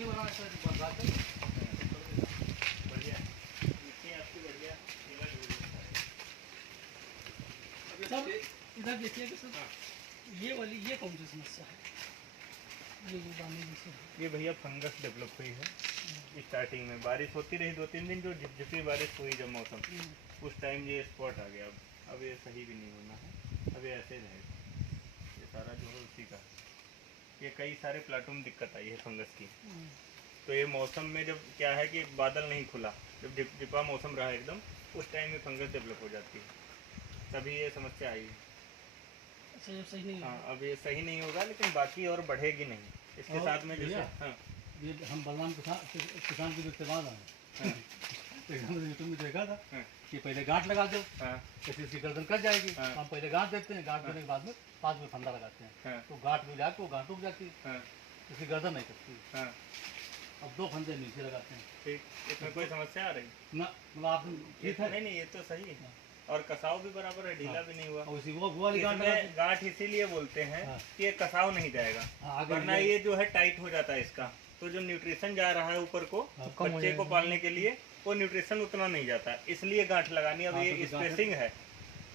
ये वाला बरसात है बढ़िया मिट्टी आपकी बढ़िया सब इधर देखिए कि सब ये वाली ये कौन सी समस्या है ये जो दाने जैसे ये भैया फंगस डेवलप हुई है स्टार्टिंग में बारिश होती रही 2-3 दिन जो झिपझिपी बारिश हुई जब मौसम उस टाइम ये स्पॉट आ गया अब ये सही भी नहीं होना है अब ये ऐसे ही रहेगा ये सारा जो है उसी का ये कई सारे प्लाटों में दिक्कत आई है फंगस की तो ये मौसम में जब क्या है कि बादल नहीं खुला जब झिपझिपा मौसम रहा एकदम उस टाइम में फंगस डेवलप हो जाती है तभी ये समस्या आई है सही नहीं हाँ अब ये सही नहीं होगा लेकिन बाकी और बढ़ेगी नहीं इसके साथ में जैसे हाँ ये हम बलवान किसान के इस्तेमाल आए यूट्यूब में देखा था कि पहले गांठ लगा दो ऐसे इसकी गर्दन कट जाएगी हम पहले गांठ देते हैं गांठ देने के बाद में फंदा लगाते हैं तो गांठ मिल जाती है वो गांठ उग जाती है इसकी गर्दन नहीं कटती अब 2 फंदे नीचे लगाते हैं ठीक इसमें कोई समस्या आ रही ना मतलब आप ठीक है नहीं ये तो सही है और कसाव भी बराबर है ढीला भी नहीं हुआ और उसी वो वाली गांठ इसीलिए बोलते हैं कि ये कसाव नहीं जाएगा वरना ये जो है टाइट हो जाता है इसका तो जो न्यूट्रिशन जा रहा है ऊपर को बच्चे को पालने के लिए वो न्यूट्रिशन उतना नहीं जाता इसलिए गांठ लगानी अब ये स्पेसिंग है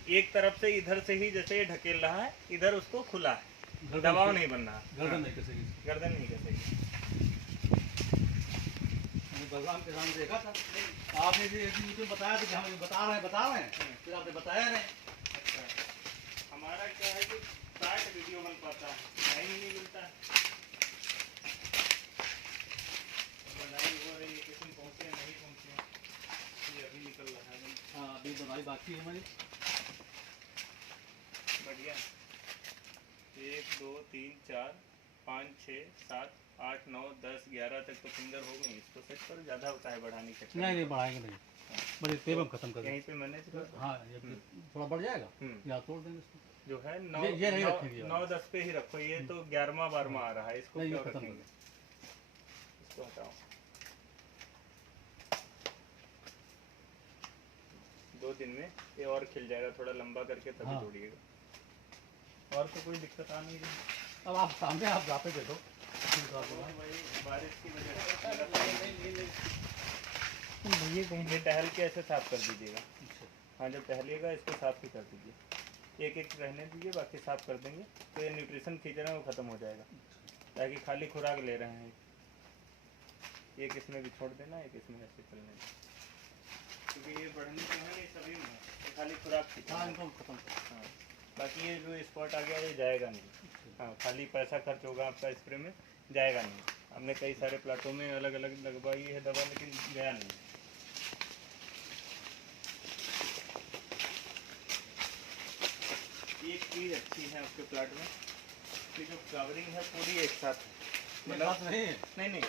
एक तरफ से इधर से ही जैसे ये ढकेल रहा है इधर उसको खुला है दबाव नहीं बन रहा गर्दन नहीं कसेगी गर्दन नहीं कसेगी भगवान के सामने देखा था आपने भी एक यूट्यूब बताया था कि हम बता रहे हैं फिर आपने बताया नहीं अच्छा हमारा क्या है कि 60 वीडियो बन पाता है टाइम ही नहीं मिलता है बनाई हो रही है किसी पहुँचे नहीं पहुँचे ये अभी निकल रहा है हाँ अभी बनाई बाकी है हमारी बढ़िया 1 2 3 4 5 6 7 8 9 10 11 तक तो फिंगर हो गई इसको सेट करो ज़्यादा होता है बढ़ाने के नहीं बढ़ाएंगे नहीं बड़े तेज हम खत्म कर यहीं पे मैनेज कर हाँ ये थोड़ा बढ़ जाएगा या तोड़ देंगे इसको जो है ये नहीं रखेंगे 9-10 पे ही रखो ये तो 11वां-12वां आ रहा है इसको क्यों रखेंगे इसको हटाओ 2 दिन में ये और खिल जाएगा थोड़ा लंबा करके तभी जोड़िएगा और तो कोई दिक्कत आ नहीं रही अब आप सामने आप जाते दे दो बारिश की वजह से ये टहल के ऐसे साफ कर दीजिएगा हाँ जब टहलिएगा इसको साफ ही कर दीजिए एक एक रहने दीजिए बाकी साफ कर देंगे तो ये न्यूट्रिशन खींच रहे हैं वो ख़त्म हो जाएगा ताकि खाली खुराक ले रहे हैं एक इसमें भी छोड़ देना एक इसमें ऐसे चलने देना क्योंकि ये बढ़ने के हैं ये सभी में खाली खुराक खींचना खत्म हाँ बाकी ये जो स्पॉट आ गया ये जाएगा नहीं हाँ खाली पैसा खर्च होगा आपका स्प्रे में जाएगा नहीं हमने कई सारे प्लाटों में अलग अलग लगवाई है दवा लेकिन गया नहीं एक चीज़ अच्छी है आपके प्लाट में कि जो फ्लावरिंग है पूरी एक साथ है मतलब नहीं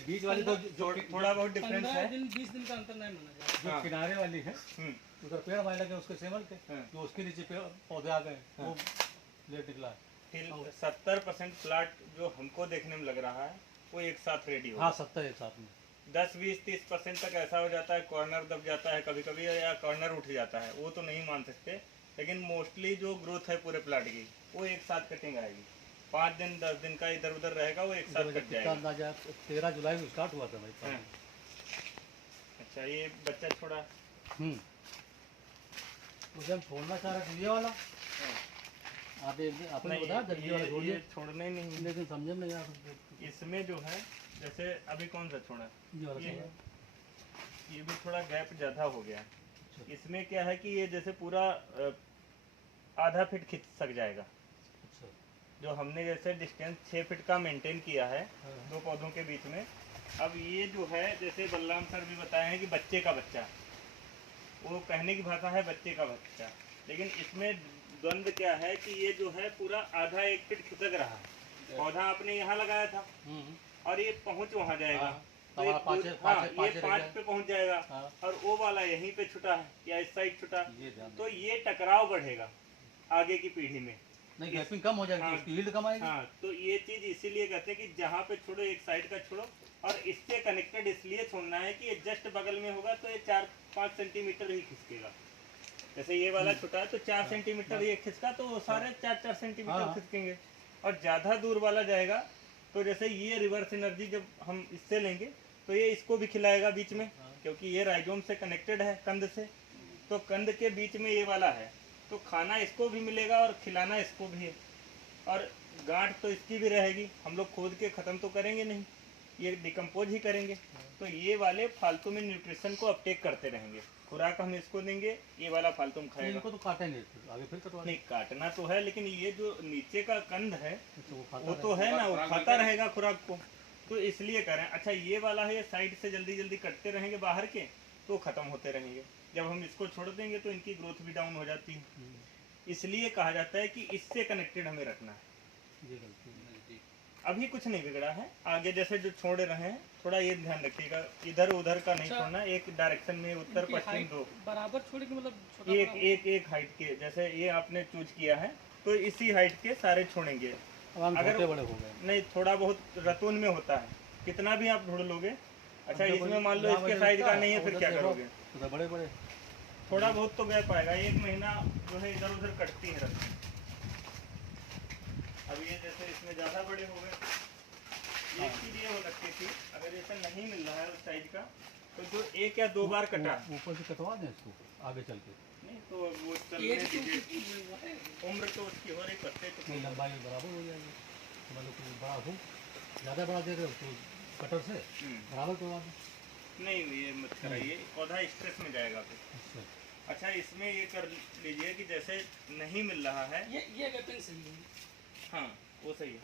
बीच वाली तो जो थोड़ा बहुत डिफरेंस है 20 दिन का अंतर नहीं माना जाएगा जो किनारे वाली है उधर पेड़ हमारे लगे उसके सेमल के जो उसके नीचे पौधे आ गए वो लेट निकला 70% प्लाट जो हमको देखने में लग रहा है वो एक साथ रेडी होगा हाँ 70 एक साथ में 10-20-30% तक ऐसा हो जाता है कॉर्नर दब जाता है कभी कभी या कॉर्नर उठ जाता है वो तो नहीं मान सकते लेकिन मोस्टली जो ग्रोथ है पूरे प्लाट की वो एक साथ कटिंग आएगी 5 दिन 10 दिन का इधर उधर रहेगा वो एक साथ कट जाएगा अंदाजा 13 जुलाई को स्टार्ट हुआ था भाई अच्छा ये बच्चा छोड़ा मुझे हम छोड़ना चाह रहे थे ये वाला आपने बताया जल्दी वाला छोड़िए छोड़ने नहीं लेकिन समझे नहीं आप इसमें जो है जैसे अभी कौन सा छोड़ा ये भी थोड़ा गैप ज़्यादा हो गया इसमें क्या है कि ये जैसे पूरा आधा फीट खिंच सक जाएगा जो हमने जैसे डिस्टेंस 6 फीट का मेंटेन किया है दो पौधों के बीच में अब ये जो है जैसे बलराम सर भी बताए हैं कि बच्चे का बच्चा वो कहने की भाषा है बच्चे का बच्चा लेकिन इसमें द्वंद्व क्या है कि ये जो है पूरा आधा 1 फीट खिसक रहा है पौधा आपने यहाँ लगाया था और ये पहुँच वहाँ जाएगा तो ये 5 पे पहुँच जाएगा और वो वाला यहीं पे छुटा है या इस साइड छुटा तो ये टकराव बढ़ेगा आगे की पीढ़ी में नहीं गैपिंग कम हो जाएगी उसकी यील्ड कम आएगी हाँ तो ये चीज इसीलिए कहते हैं कि जहाँ पे छोड़ो एक साइड का छोड़ो और इससे कनेक्टेड इसलिए छोड़ना है कि ये जस्ट बगल में होगा तो ये 4-5 सेंटीमीटर ही खिसकेगा जैसे ये वाला छोटा है तो 4 सेंटीमीटर ये खिसका तो वो सारे 4-4 सेंटीमीटर खिसकेंगे और ज्यादा दूर वाला जाएगा तो जैसे ये रिवर्स एनर्जी जब हम इससे लेंगे तो ये इसको भी खिलाएगा बीच में, क्योंकि ये राइजोम से कनेक्टेड है कंद से, तो कंद के बीच में ये वाला है, तो खाना इसको भी मिलेगा और खिलाना इसको भी है। और गांठ तो इसकी भी रहेगी, हम लोग खोद के ख़त्म तो करेंगे नहीं, ये डिकम्पोज ही करेंगे। तो ये वाले फालतू में न्यूट्रिशन को अपटेक करते रहेंगे, खुराक हम इसको देंगे, ये वाला फालतू में खाएगा। इनको तो काटेंगे आगे फिर कटवा नहीं काटना तो है, लेकिन ये जो नीचे का कंद है तो वो तो है ना, वो खाता रहेगा खुराक को, तो इसलिए करें। अच्छा ये वाला है, ये साइड से जल्दी जल्दी कटते रहेंगे बाहर के, तो ख़त्म होते रहेंगे। जब हम इसको छोड़ देंगे तो इनकी ग्रोथ भी डाउन हो जाती है, इसलिए कहा जाता है कि इससे कनेक्टेड हमें रखना है। ये गलती है। अभी कुछ नहीं बिगड़ा है, आगे जैसे जो छोड़ रहे हैं थोड़ा ये ध्यान रखिएगा, इधर उधर का नहीं छोड़ना, एक डायरेक्शन में उत्तर पश्चिम दो बराबर छोड़ के, मतलब एक एक एक हाइट के, जैसे ये आपने चूज किया है तो इसी हाइट के सारे छोड़ेंगे। अगर बड़े हो गए नहीं थोड़ा बहुत रतून में होता है, कितना भी आप ढूंढ लोगे। अच्छा इसमें मान लो इसके साइज का नहीं है, फिर क्या करोगे? बड़े बड़े थोड़ा बहुत तो गैप आएगा, 1 महीना जो है इधर उधर कटती है रतून। अब ये जैसे इसमें ज़्यादा बड़े हो गए, एक चीज़ ये हो सकती थी, अगर ऐसा नहीं मिल रहा है उस साइज का, तो जो 1 या 2 बार कटा, ऊपर से कटवा दें इसको आगे चल के। नहीं तो वो चलने दीजिए, उम्र तो उसकी हो रही, पत्ते तो नहीं लंबाई बराबर हो जाएगी, तो मतलब कुछ बड़ा हो, ज़्यादा बड़ा दे रहे हो तो कटर से बराबर करवा दें। नहीं ये मत कराइए, पौधा स्ट्रेस में जाएगा फिर। अच्छा इसमें ये कर लीजिए कि जैसे नहीं मिल रहा है, ये वेपन सही है। हाँ वो सही है,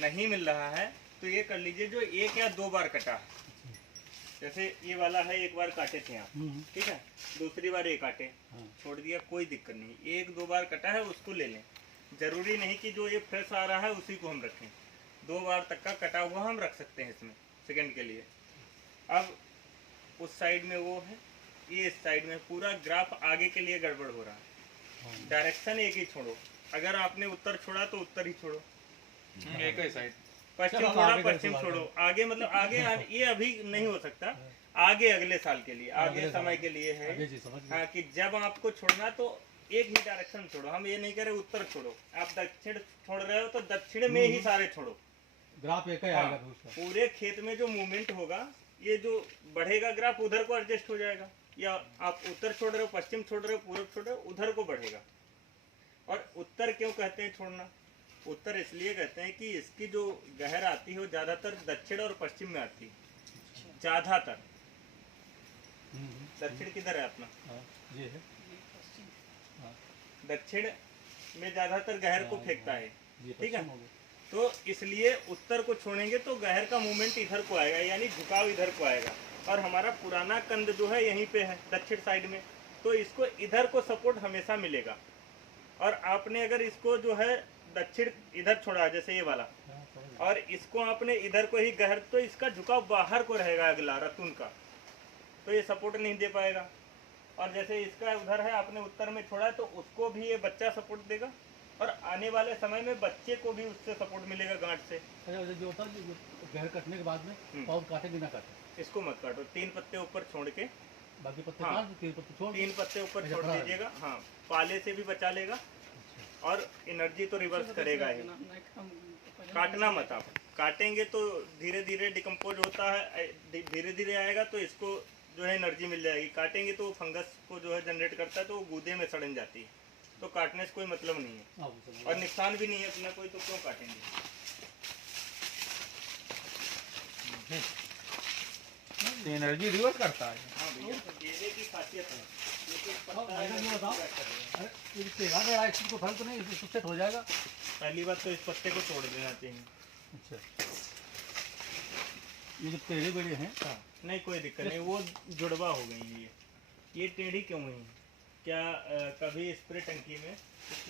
नहीं मिल रहा है तो ये कर लीजिए जो 1 या 2 बार कटा, जैसे ये वाला है 1 बार काटे थे आप, ठीक है, दूसरी बार ये काटे, छोड़ दिया, कोई दिक्कत नहीं, 1-2 बार कटा है उसको ले लें। जरूरी नहीं कि जो ये फ्रेश आ रहा है उसी को हम रखें, 2 बार तक का कटा हुआ हम रख सकते हैं इसमें सेकंड के लिए। अब उस साइड में वो है, ये इस साइड में पूरा ग्राफ आगे के लिए गड़बड़ हो रहा है, डायरेक्शन एक ही छोड़ो, अगर आपने उत्तर छोड़ा तो उत्तर ही छोड़ो, एक ही साइड, पश्चिम छोड़ा पश्चिम छोड़ो, आगे मतलब आगे ये अभी नहीं हो सकता, आगे अगले साल के लिए, आगे समय के लिए है। हाँ कि जब आपको छोड़ना तो एक ही डायरेक्शन छोड़ो, हम ये नहीं कह रहे उत्तर छोड़ो, आप दक्षिण छोड़ रहे हो तो दक्षिण में ही सारे छोड़ो, ग्राफ एक ही आएगा फिर उसका। पूरे खेत में जो मूवमेंट होगा, ये जो बढ़ेगा ग्राफ उधर को एडजस्ट हो जाएगा, या आप उत्तर छोड़ रहे हो पश्चिम छोड़ रहे हो पूर्व छोड़ रहे हो उधर को बढ़ेगा। और उत्तर क्यों कहते हैं छोड़ना? उत्तर इसलिए कहते हैं कि इसकी जो गहर आती है वो ज़्यादातर दक्षिण और पश्चिम में आती है, ज़्यादातर। दक्षिण किधर है अपना? ये है दक्षिण में ज़्यादातर गहर को फेंकता है, ठीक है, है। तो इसलिए उत्तर को छोड़ेंगे तो गहर का मूवमेंट इधर को आएगा, यानी झुकाव इधर को आएगा, और हमारा पुराना कंद जो है यहीं पे है दक्षिण साइड में, तो इसको इधर को सपोर्ट हमेशा मिलेगा। और आपने अगर इसको जो है दक्षिण इधर छोड़ा, जैसे ये वाला, और इसको आपने इधर को ही गहर, तो इसका झुकाव बाहर को रहेगा अगला रतून का, तो ये सपोर्ट नहीं दे पाएगा। और जैसे इसका उधर है आपने उत्तर में छोड़ा, तो उसको भी ये बच्चा सपोर्ट देगा, और आने वाले समय में बच्चे को भी उससे सपोर्ट मिलेगा गांठ से। अच्छा जो होता है जो गहर कटने के बाद में पौध काटे बिना काटे, इसको मत काटो, 3 पत्ते ऊपर छोड़ के, बाकी पत्ते हाँ, काट दो, 3 पत्ते छोड़ 3 पत्ते ऊपर छोड़ दीजिएगा। हाँ पाले से भी बचा लेगा और एनर्जी तो रिवर्स करेगा ही। काटना मत, आप काटेंगे तो धीरे धीरे डिकम्पोज होता है, धीरे धीरे आएगा तो इसको जो है एनर्जी मिल जाएगी। काटेंगे तो फंगस को जो है जनरेट करता है तो वो गूदे में सड़न जाती है, तो काटने से कोई मतलब नहीं है और नुकसान भी नहीं है अपना कोई, तो क्यों काटेंगे। तो एनर्जी रिवर्स करता है। हाँ भैया, केले की खासियत है। इसको फल तो नहीं, इसको सेट हो जाएगा। पहली बात तो इस पत्ते को तोड़ देना चाहिए। अच्छा ये जो टेढ़े बेड़े हैं, हाँ नहीं कोई दिक्कत नहीं, वो जुड़वा हो गई है ये टेढ़ी क्यों हुई? क्या कभी स्प्रे टंकी में कुछ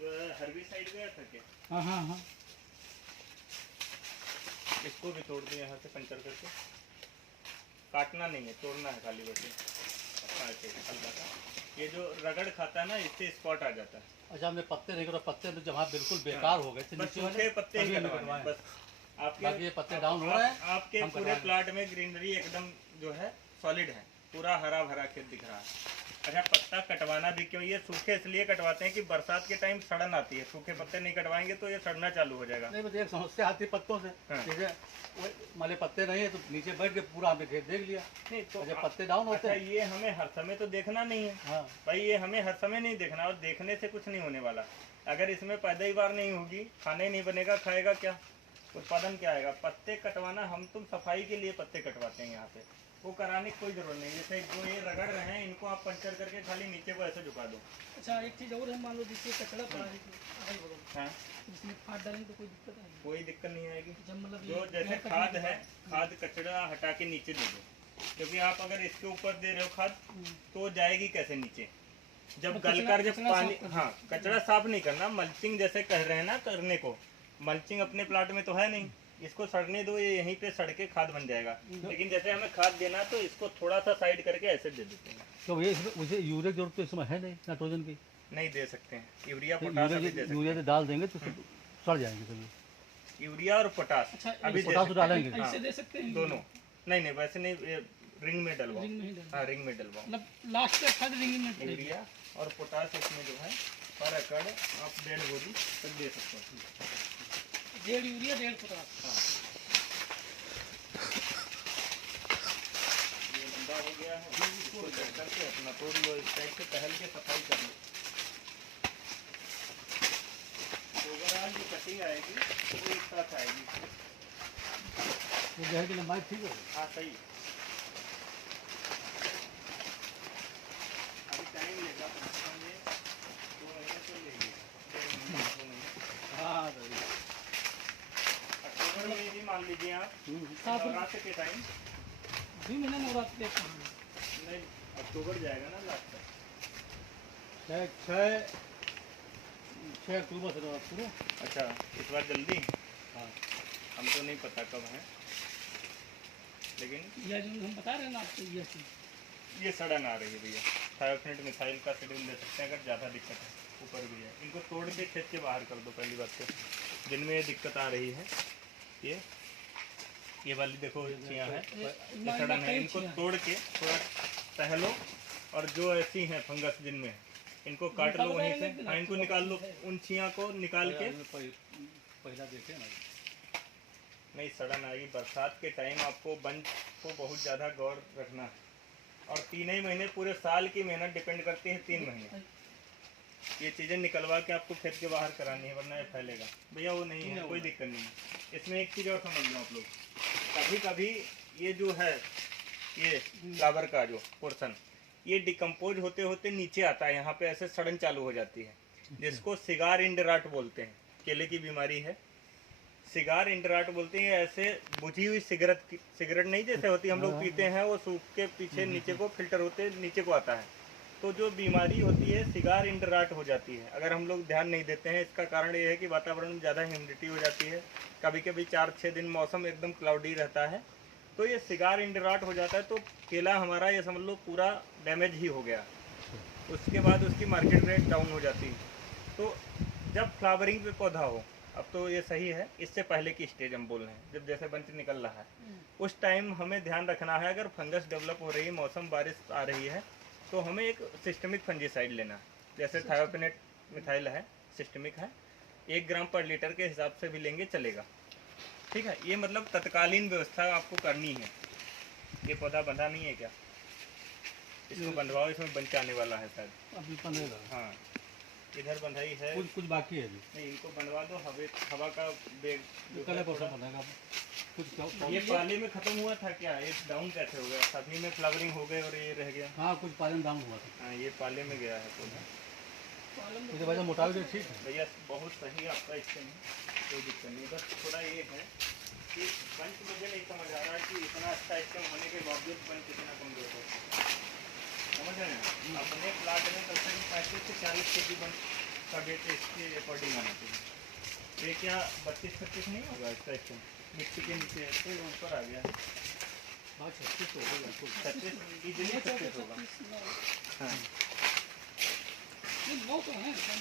जो है हर्बिसाइड गया था क्या? हाँ हाँ हाँ, इसको भी तोड़ दिया यहाँ से पंचर करके। काटना नहीं है, तोड़ना है खाली बस हल्का सा। ये जो रगड़ खाता है ना, इससे स्पॉट आ जाता है। अच्छा हमने पत्ते नहीं करा, पत्ते तो जहाँ बिल्कुल बेकार हो गए थे, बस सूखे पत्ते ही कटवाने हैं बस। आपके ये पत्ते डाउन हो रहे हैं, आपके पूरे प्लाट में ग्रीनरी एकदम जो है सॉलिड है, पूरा हरा भरा खेत दिख रहा है। अच्छा, पत्ता कटवाना भी क्यों? ये सूखे इसलिए कटवाते हैं कि बरसात के टाइम सड़न आती है, सूखे पत्ते नहीं कटवाएंगे तो ये सड़ना चालू हो जाएगा। नहीं मतलब एक समस्या आती है पत्तों से, हाँ। जैसे वो माले पत्ते नहीं है तो नीचे बैठ के पूरा हमने खेत देख लिया। नहीं तो जब पत्ते डाउन होते अच्छा, हैं, ये हमें हर समय तो देखना नहीं है हाँ भाई, ये हमें हर समय नहीं देखना, और देखने से कुछ नहीं होने वाला। अगर इसमें पैदावार नहीं होगी, खाना ही नहीं बनेगा, खाएगा क्या, उत्पादन क्या आएगा? पत्ते कटवाना, हम तुम सफाई के लिए पत्ते कटवाते हैं यहाँ पे, वो कराने की कोई जरूरत नहीं। जैसे जो ये रगड़ रहे हैं, इनको आप पंचर करके खाली नीचे को ऐसे झुका दो। अच्छा एक चीज़ और है, मान लो जिससे कचरा पड़ा है अगल बगल, हाँ, जिसमें खाद डालेंगे तो कोई दिक्कत नहीं। कोई दिक्कत नहीं आएगी। जब मतलब जो ये जैसे गैर कटने खाद के है, बाद- खाद कचरा हटा के नीचे दे दो, क्योंकि आप अगर इसके ऊपर दे रहे हो खाद हम्म। तो जाएगी कैसे नीचे? जब तो गल कचरा- कर जब कचरा पानी, साफ करना। हाँ कचरा साफ नहीं करना, मल्चिंग जैसे कह रहे हैं ना करने को, मल्चिंग अपने प्लाट में तो है नहीं, इसको सड़ने दो, ये यहीं पे सड़ के खाद बन जाएगा। लेकिन जैसे हमें खाद देना तो इसको थोड़ा सा साइड करके ऐसे दे देते हैं। तो ये मुझे यूरिया की जरूरत तो इसमें है नहीं, नाइट्रोजन की। नहीं दे सकते हैं, यूरिया तो पोटास अभी दे यूरिया सकते यूरिया से डाल देंगे तो सड़ जाएंगे सभी। हैं। यूरिया और पोटास अच्छा, अभी दे पोटास तो सकते हैं। डालेंगे। ऐसे दे सकते हैं दोनों नहीं नहीं, वैसे नहीं, ये रिंग में डलवाओ। रिंग में ही डाल, हाँ, रिंग में डलवाओ। मतलब लास्ट तक खाद रिंग में पड़ेगी। यूरिया और पोटास इसमें जो है पर एकड़ आप 1.5 बोरी तक दे सकते हो। 1.5 यूरिया 1.5 पोटास। हाँ, ये लंबा हो गया है, इसको कट करके अपना तोड़ लो, इस टाइप से टहल के सफाई कर लो। तो ओवरऑल जो कटिंग आएगी वो एक साथ आएगी। तो जो है कि लंबाई ठीक है। हाँ सही। अभी टाइम लेगा, कम से कम ये 2 महीने तो लेगी, 1.5 महीने 2 महीने। हाँ अक्टूबर में भी मान लीजिए आप, साफ नवरात्र के टाइम, 2 महीना नवरात्र के टाइम। नहीं अक्टूबर जाएगा ना लास्ट तक। छः अक्टूबर से शुरू। अच्छा, इस बार जल्दी, हाँ हमको नहीं पता कब है, लेकिन यह जो हम बता रहे हैं ना आपको, ये चीज़ ये सड़न आ रही है भैया। थायोफिनेट मिथाइल का शेड्यूल ले सकते हैं अगर ज़्यादा दिक्कत है। ऊपर भी है, इनको तोड़ के खेत के बाहर कर दो पहली बात तो। जिनमें ये दिक्कत आ रही है, ये वाली देखो चियाँ है, ये सड़न है, इनको तोड़ के थोड़ा टहलो, और जो ऐसी हैं फंगस जिनमें है, इनको काट लो वहीं से। हाँ, इनको निकाल लो, उन चियाँ को निकाल के। पहला देखे ना, नहीं सड़न आएगी बरसात के टाइम, आपको बंच को बहुत ज़्यादा गौर रखना है। और 3 ही महीने, पूरे साल की मेहनत डिपेंड करती है 3 महीने। ये चीज़ें निकलवा के आपको खेत के बाहर करानी है, वरना ये फैलेगा भैया। वो नहीं है, कोई दिक्कत नहीं है। इसमें एक चीज़ और समझ लो आप लोग, कभी कभी ये जो है, ये फ्लावर का जो पोर्शन, ये डिकम्पोज होते होते नीचे आता है, यहाँ पे ऐसे सड़न चालू हो जाती है, जिसको सिगार इंडराट बोलते हैं। केले की बीमारी है, सिगार इंडराट बोलते हैं। ऐसे बुझी हुई सिगरेट नहीं जैसे होती हम लोग पीते हैं, वो सूख के पीछे नीचे को फिल्टर होते नीचे को आता है, तो जो बीमारी होती है सिगार इंडराट हो जाती है। अगर हम लोग ध्यान नहीं देते हैं, इसका कारण ये है कि वातावरण में ज़्यादा ह्यूमिडिटी हो जाती है, कभी कभी 4-6 दिन मौसम एकदम क्लाउडी रहता है, तो ये सिगार इंडराट हो जाता है। तो केला हमारा ये समझ लो पूरा डैमेज ही हो गया, उसके बाद उसकी मार्केट रेट डाउन हो जाती है। तो जब फ्लावरिंग पे पौधा हो, अब तो ये सही है, इससे पहले की स्टेज हम बोल रहे हैं, जब जैसे बंच निकल रहा है, उस टाइम हमें ध्यान रखना है। अगर फंगस डेवलप हो रही है, मौसम बारिश आ रही है, तो हमें एक सिस्टमिक फंजीसाइड लेना है। जैसे थायोफिनेट मिथाइल है, सिस्टमिक है, 1 ग्राम पर लीटर के हिसाब से भी लेंगे चलेगा, ठीक है। ये मतलब तत्कालीन व्यवस्था आपको करनी है। ये पौधा बंधा नहीं है क्या? इसको बंधवाओ, इसमें बंच आने वाला है शायद। अभी 15 हाँ, इधर बंधाई है, कुछ बाकी है अभी। नहीं इनको बनवा दो। हवा का बेग जो कल है परसों थोड़ा- बनेगा कुछ। ये पाले में खत्म हुआ था क्या? ये डाउन कैसे हो गया? सभी में फ्लावरिंग हो गए और ये रह गया। हाँ कुछ पालन डाउन हुआ था, हाँ, ये पाले में गया है पौधा। उसके वजह मोटाई भी ठीक है। भैया बहुत सही आपका इससे नहीं, कोई दिक्कत नहीं। बस थोड़ा ये है कि पंच मुझे नहीं समझ आ रहा कि इतना अच्छा स्टेम होने के बावजूद पंच कितना कमजोर हो, समझ रहे हैं? अपने प्लाट में कम से कम 35 से 40 के जी पंच का वेट इसके अकॉर्डिंग आना चाहिए। ये क्या 32-36 नहीं होगा इसका स्टेम? मिट्टी के नीचे है तो ये ऊपर आ गया। हाँ 36 हो गया बिल्कुल। 36 इजीली 36 होगा। हाँ ये 9 तो है कम।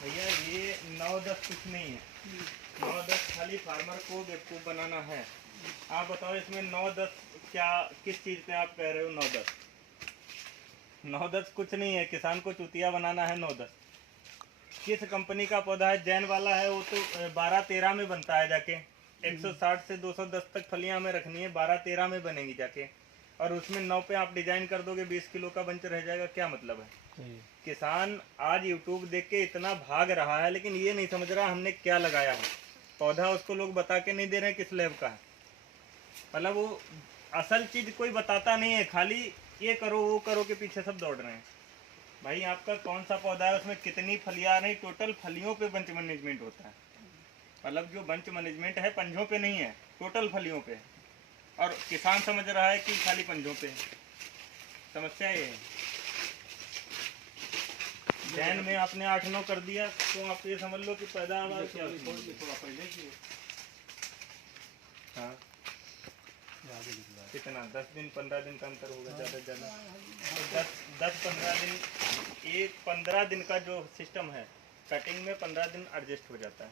भैया ये 9-10 कुछ नहीं है। 9-10 खाली फार्मर को बेवकूफ़ बनाना है। आप बताओ इसमें 9-10 क्या, किस चीज़ पे आप कह रहे हो 9-10? 9-10 कुछ नहीं है, किसान को चुतिया बनाना है 9-10। किस कंपनी का पौधा है, जैन वाला है, वो तो 12-13 में बनता है जाके। 160 से 210 तक फलियां हमें रखनी है, 12-13 में बनेंगी जाके। और उसमें 9 पे आप डिजाइन कर दोगे, 20 किलो का बंच रह जाएगा, क्या मतलब है। सही। किसान आज यूट्यूब देख के इतना भाग रहा है, लेकिन ये नहीं समझ रहा हमने क्या लगाया है। पौधा उसको लोग बता के नहीं दे रहे हैं किस लैब का है, मतलब वो असल चीज कोई बताता नहीं है, खाली ये करो वो करो के पीछे सब दौड़ रहे हैं। भाई आपका कौन सा पौधा है, उसमें कितनी फलियां आ रही, टोटल फलियों पे बंच मैनेजमेंट होता है। मतलब जो बंच मैनेजमेंट है पंजों पे नहीं है, टोटल फलियों पे है। और किसान समझ रहा है कि खाली पंजों पे है। समस्या ये है। जैन में आपने 8-9 कर दिया तो आप ये समझ लो कि पैदावार क्या होती है। थोड़ा पहले की हाँ ये आगे निकला है। कितना 10 दिन 15 दिन का अंतर होगा ज़्यादा से ज़्यादा। तो 10-15 दिन, एक 15 दिन का जो सिस्टम है कटिंग में 15 दिन एडजस्ट हो जाता है।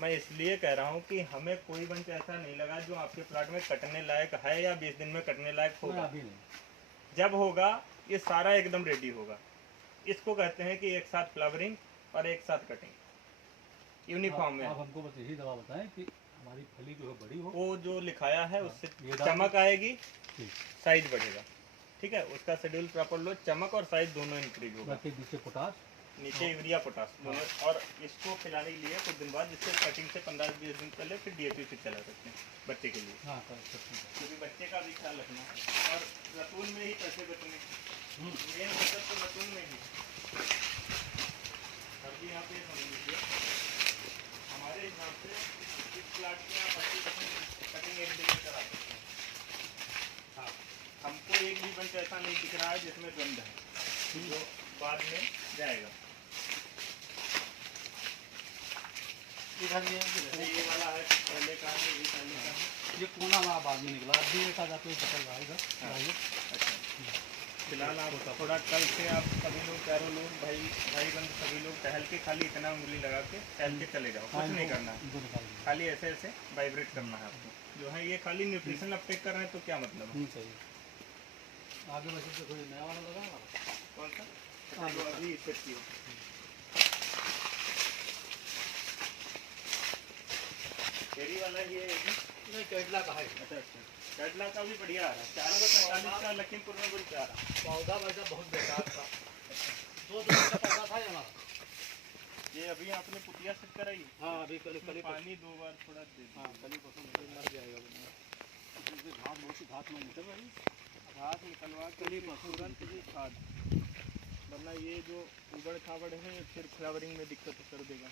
मैं इसलिए कह रहा हूँ कि हमें कोई बंच ऐसा नहीं लगा जो आपके प्लाट में कटने लायक है या 20 दिन में कटने लायक होगा। अभी नहीं। जब होगा ये सारा एकदम रेडी होगा। इसको कहते हैं कि एक साथ फ्लावरिंग और एक साथ कटिंग यूनिफॉर्म में। आप हमको बस यही दवा बताएं कि हमारी फली जो है बड़ी हो। वो जो लिखाया है उससे ये डाल चमक आएगी, ठीक। साइज बढ़ेगा। ठीक है, उसका शेड्यूल प्रॉपर लो, चमक और साइज दोनों इंक्रीज होगा। बाकी नीचे पोटाश, नीचे यूरिया पोटास दोनों। और इसको खिलाने के लिए कुछ दिन बाद, जिससे कटिंग से 15-20 दिन पहले फिर डीएपी फिर चला सकते हैं बच्चे के लिए, हाँ कर सकते हैं। क्योंकि बच्चे का भी ख्याल रखना है। और रतून में ही पैसे बचने, मेन मतलब तो रतून में ही। अभी आप ये समझ लीजिए, हमारे हिसाब से इस प्लाट में आप 80% कटिंग एक दिन में करा सकते हैं। हाँ, हमको एक भी बंच ऐसा नहीं दिख रहा है जिसमें गंध है, जो बाद में जाएगा। इधर जैसे ये वाला है, पहले का है, ये पहले का है। ये कोना हमारा बाद में निकला, अभी एक आधा पेज बचल रहा है इधर। हाँ। आइए। अच्छा, फिलहाल आप थोड़ा कल से आप सभी लोग, चारों लोग, भाई बंद सभी लोग टहल के, खाली इतना उंगली लगा के टहल के चले जाओ, कुछ नहीं करना है। इनको निकाल दीजिए। खाली ऐसे ऐसे वाइब्रेट करना है आपको। जो है ये खाली न्यूट्रिशन अपटेक कर रहे हैं, तो क्या मतलब है। चाहिए आगे वैसे तो कोई नया वाला लगा है? कौन सा? हाँ, जो अभी सेट किया। चेरी वाला ही है ये भी? नहीं, कैटला का है। अच्छा अच्छा, कैटला का भी बढ़िया है। 445 का लखीमपुर में बोल के आ रहा। पौधा वैसा बहुत बेकार था। 2 दिन का पौधा था ये हमारा। ये अभी आपने पुटिया सेट कराई? हाँ, अभी कल पानी 2 बार थोड़ा दे दो। हाँ, कल पसंद मर जाएगा। इसमें घास बहुत सी घास में निकल रही। घास निकलवा के तुरंत ही खाद, वरना ये जो उबड़ खाबड़ है फिर फ्लावरिंग में दिक्कत कर देगा।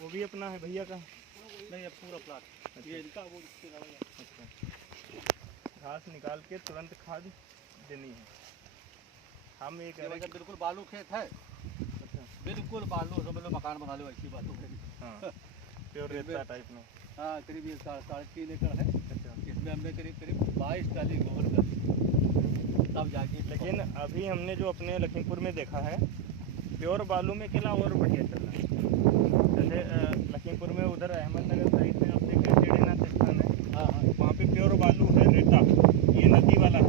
वो भी अपना है भैया का? नहीं, अब पूरा प्लाट ये इनका, वो इसके अलावा। अच्छा, घास निकाल के तुरंत खाद देनी है। हम एक बिल्कुल बालू खेत है। अच्छा, बिल्कुल बालू, समझ लो मकान बना लो ऐसी बालू खेत। हाँ, प्योर रेता टाइप में। हाँ, करीब ये 3.5 एकड़ है। अच्छा, इसमें हमने करीब 22 टाली गोबर कर तब जाके। लेकिन अभी हमने जो अपने लखीमपुर में देखा है, प्योर बालू में केला और बढ़िया चल रहा है। जैसे लखीमपुर में उधर अहमदनगर साइड में आप देख रहे हैं, जेडीनाथ स्थान है। हाँ हाँ, वहाँ पे प्योर बालू है, रेता, ये नदी वाला है,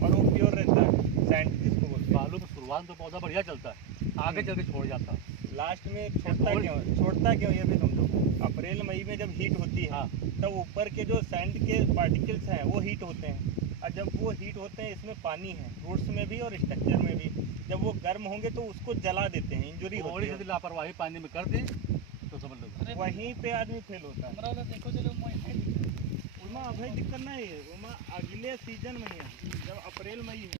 और वो प्योर रेता है, सैंड जिसको बोलते हैं। बालू में शुरुआत तो पौधा बढ़िया चलता है, आगे चल के छोड़ जाता है। लास्ट में छोड़ता क्यों ये भी समझो। अप्रैल मई में जब हीट होती है, हाँ। तब ऊपर के जो सैंड के पार्टिकल्स हैं वो हीट होते हैं, और जब वो हीट होते हैं, इसमें पानी है रूट्स में भी और स्ट्रक्चर में भी, जब वो गर्म होंगे तो उसको जला देते हैं, इंजरी होती थोड़ी है। सी लापरवाही पानी में कर दी तो समझ लो वहीं पे आदमी फेल होता है। हमरा वाला देखो चलो मैं उमा भाई दिक्कत नहीं है, उमा अगले सीजन में ही है, जब अप्रैल मई